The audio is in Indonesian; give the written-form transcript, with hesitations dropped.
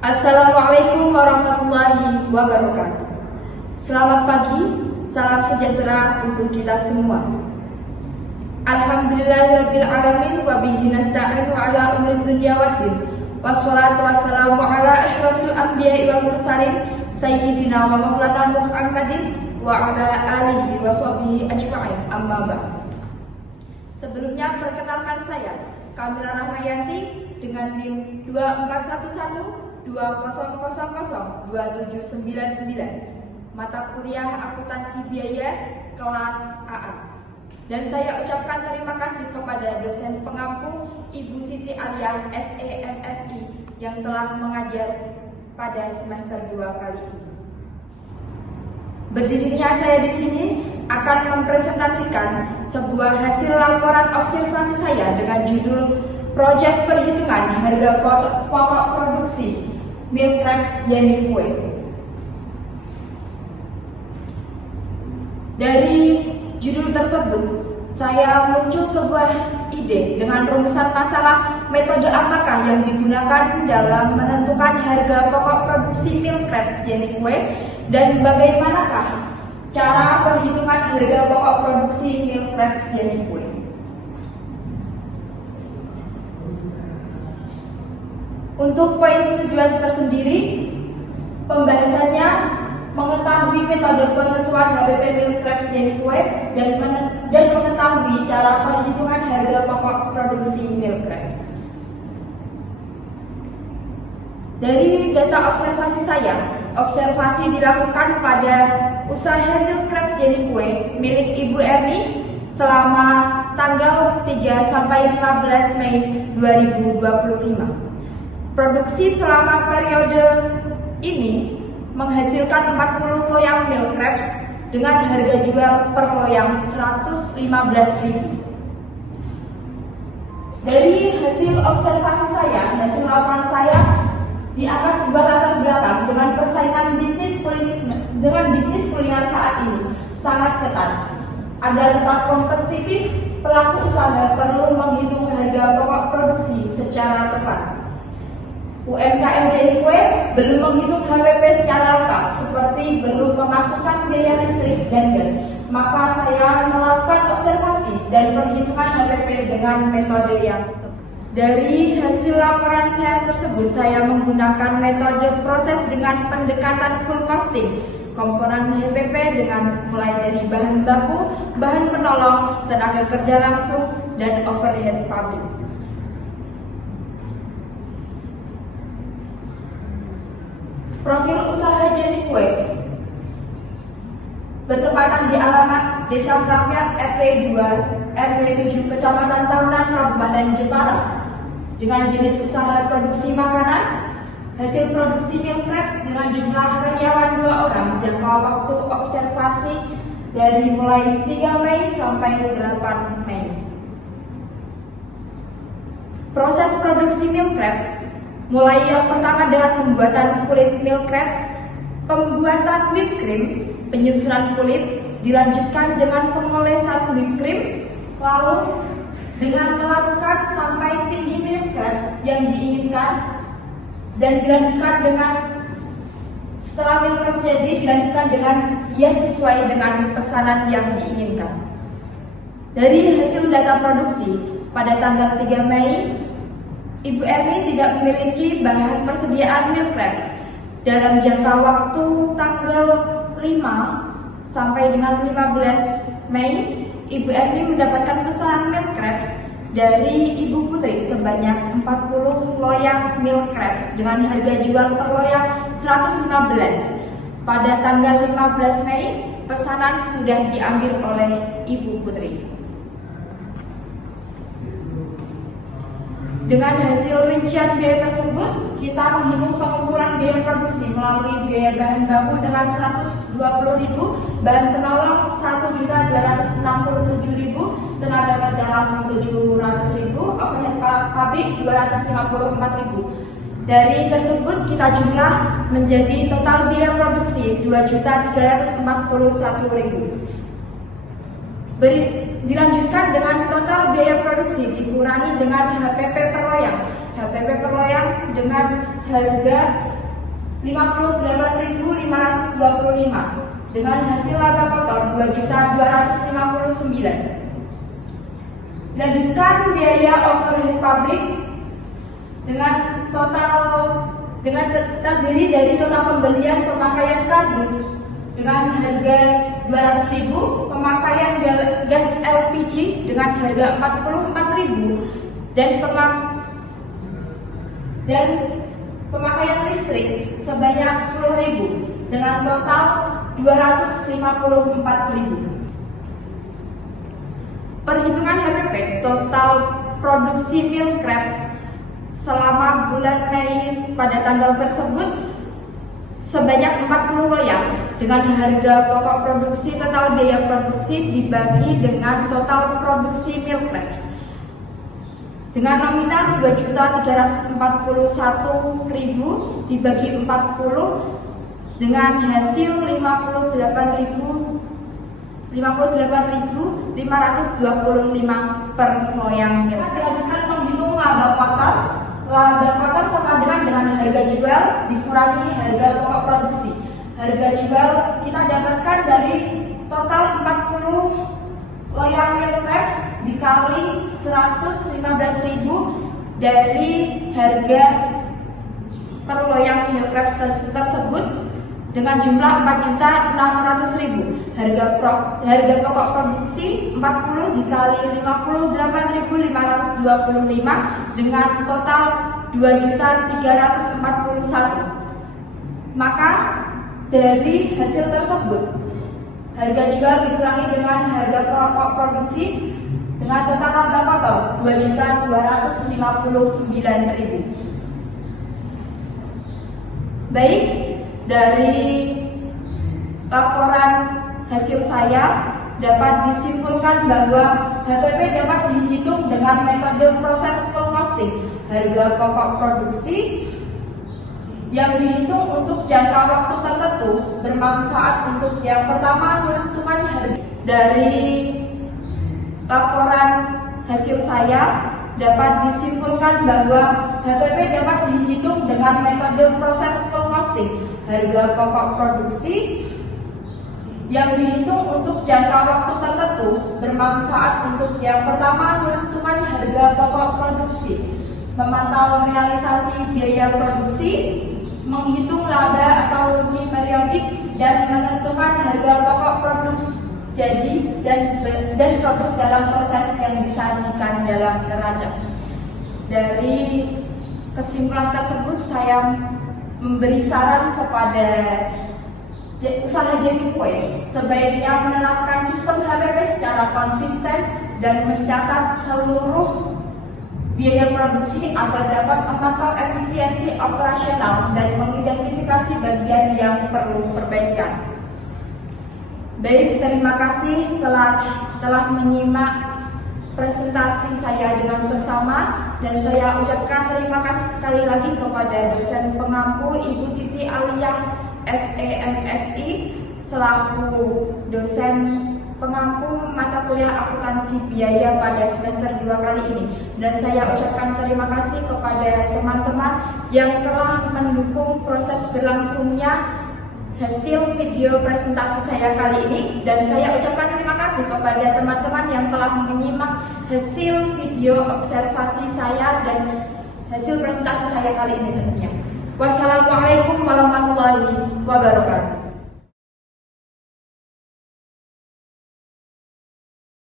Assalamualaikum warahmatullahi wabarakatuh. Selamat pagi, salam sejahtera untuk kita semua. Alhamdulillahirabbil alamin wa bihi nasta'inu ala umuri dunya waddin. Wassalatu wassalamu ala asyrafil anbiya'i wal mursalin sayyidina wa maulana Muhammadin wa ala alihi wa sahbihi ajma'in. Amma ba'd. Sebelumnya perkenalkan saya Kamila Rahmayanti dengan NIM 2411-2000-2799, mata kuliah akuntansi biaya kelas AA. Dan saya ucapkan terima kasih kepada dosen pengampu Ibu Siti Aliyah SEMSI yang telah mengajar pada semester 2 kali ini. Berdirinya saya di sini akan mempresentasikan sebuah hasil laporan observasi saya dengan judul Proyek Perhitungan Harga Pokok Produksi Milk Crepes Jenny Kue. Dari judul tersebut, saya muncul sebuah ide dengan rumusan masalah metode apakah yang digunakan dalam menentukan harga pokok produksi milk crepes Jenny Kue dan bagaimanakah cara perhitungan harga pokok produksi milk crepes Jenny Kue. Untuk poin tujuan tersendiri, pembahasannya mengetahui metode penentuan HPP milk crepes Jenny Kue dan mengetahui cara perhitungan harga pokok produksi milk crepes. Dari data observasi saya, observasi dilakukan pada usaha milk crepes Jenny Kue milik Ibu Erni selama tanggal 3 sampai 15 Mei 2025. Produksi selama periode ini menghasilkan 40 loyang milk crepes dengan harga jual per loyang 115.000. Dari hasil observasi saya, hasil laporan saya dianggap sebuah latar belakang dengan persaingan bisnis kuliner saat ini sangat ketat. Agar tetap kompetitif, pelaku usaha perlu menghitung harga pokok produksi secara tepat. UMKM Jenny Kue belum menghitung HPP secara lengkap, seperti belum memasukkan biaya listrik dan gas. Maka saya melakukan observasi dan perhitungan HPP dengan metode yang tepat. Dari hasil laporan saya tersebut, saya menggunakan metode proses dengan pendekatan full costing, komponen HPP dengan mulai dari bahan baku, bahan penolong, tenaga kerja langsung, dan overhead pabrik. Profil usaha Jenny Kue bertempatan di alamat Desa Krapiak RT 2 RW 7 Kecamatan Tahunan Kabupaten Jepara dengan jenis usaha produksi makanan, hasil produksi milk crepes dengan jumlah karyawan 2 orang, jangka waktu observasi dari mulai 3 Mei sampai 8 Mei. Proses produksi milk crepes mulai yang pertama dengan pembuatan kulit milk crepes, pembuatan whipped cream, penyusunan kulit, dilanjutkan dengan pengolesan whipped cream, lalu dengan melakukan sampai tinggi milk crepes yang diinginkan, dan dilanjutkan dengan setelah milk crepes jadi dilanjutkan dengan hias sesuai dengan pesanan yang diinginkan. Dari hasil data produksi pada tanggal 3 Mei, Ibu Erni tidak memiliki bahan persediaan milk crepes. Dalam jangka waktu tanggal 5 sampai dengan 15 Mei, Ibu Erni mendapatkan pesanan milk crepes dari Ibu Putri sebanyak 40 loyang milk crepes dengan harga jual per loyang 115. Pada tanggal 15 Mei, pesanan sudah diambil oleh Ibu Putri. Dengan hasil rincian biaya tersebut, kita menghitung pengumpulan biaya produksi melalui biaya bahan baku dengan 120.000, bahan penolong 1.267.000, tenaga kerja langsung 700.000, overhead pabrik 254.000. Dari tersebut kita jumlah menjadi total biaya produksi 2.341.000. Dilanjutkan dengan total biaya produksi dikurangi dengan HPP per loyang. HPP per loyang dengan harga 58.525 dengan hasil laba kotor 2.259.000. Dilanjutkan biaya overhead publik dengan terdiri dari total pembelian pemakaian kardus dengan harga 200.000, pemakaian gas LPG dengan harga 44.000 dan pemakaian listrik sebanyak 10.000 dengan total 254.000. Perhitungan HPP total produksi milk crepes selama bulan Mei pada tanggal tersebut sebanyak 40 loyang dengan harga pokok produksi total biaya produksi dibagi dengan total produksi milk crepes dengan nominal 2.341.000 dibagi 40 dengan hasil 58.525 per loyang. Kita dilanjutkan menghitung laba kotor. Laba kotor sama dengan harga jual dikurangi harga pokok produksi. Harga jual kita dapatkan dari total 40 loyang milk crepes dikali 115.000 dari harga per loyang milk crepes tersebut dengan jumlah 4.600.000. Harga pokok produksi 40 dikali 58.525 dengan total 2.341. Maka dari hasil tersebut harga jual dikurangi dengan harga pokok produksi dengan total laba kotor 2.259.000. Baik, dari laporan hasil saya dapat disimpulkan bahwa HPP dapat dihitung dengan metode proses full costing. Harga pokok produksi yang dihitung untuk jangka waktu tertentu bermanfaat untuk yang pertama menentukan harga. Dari laporan hasil saya dapat disimpulkan bahwa HPP dapat dihitung dengan metode proses full costing. Harga pokok produksi yang dihitung untuk jangka waktu tertentu bermanfaat untuk yang pertama menentukan harga pokok produksi, memantau realisasi biaya produksi, menghitung laba atau rugi periodik, dan menentukan harga pokok produk jadi dan produk dalam proses yang disajikan dalam neraca. Dari kesimpulan tersebut saya memberi saran kepada usaha jadi kue sebaiknya menerapkan sistem HPP secara konsisten dan mencatat seluruh biaya produksi agar dapat memantau efisiensi operasional dan mengidentifikasi bagian yang perlu perbaikan. Baik, terima kasih telah menyimak presentasi saya dengan seksama, dan saya ucapkan terima kasih sekali lagi kepada dosen pengampu Ibu Siti Aliyah SEMSI selaku dosen pengampu mata kuliah akuntansi biaya pada semester 2 kali ini. Dan saya ucapkan terima kasih kepada teman-teman yang telah mendukung proses berlangsungnya hasil video presentasi saya kali ini, dan saya ucapkan terima kasih kepada teman-teman yang telah menyimak hasil video observasi saya dan hasil presentasi saya kali ini tentunya. Wassalamualaikum warahmatullahi wabarakatuh.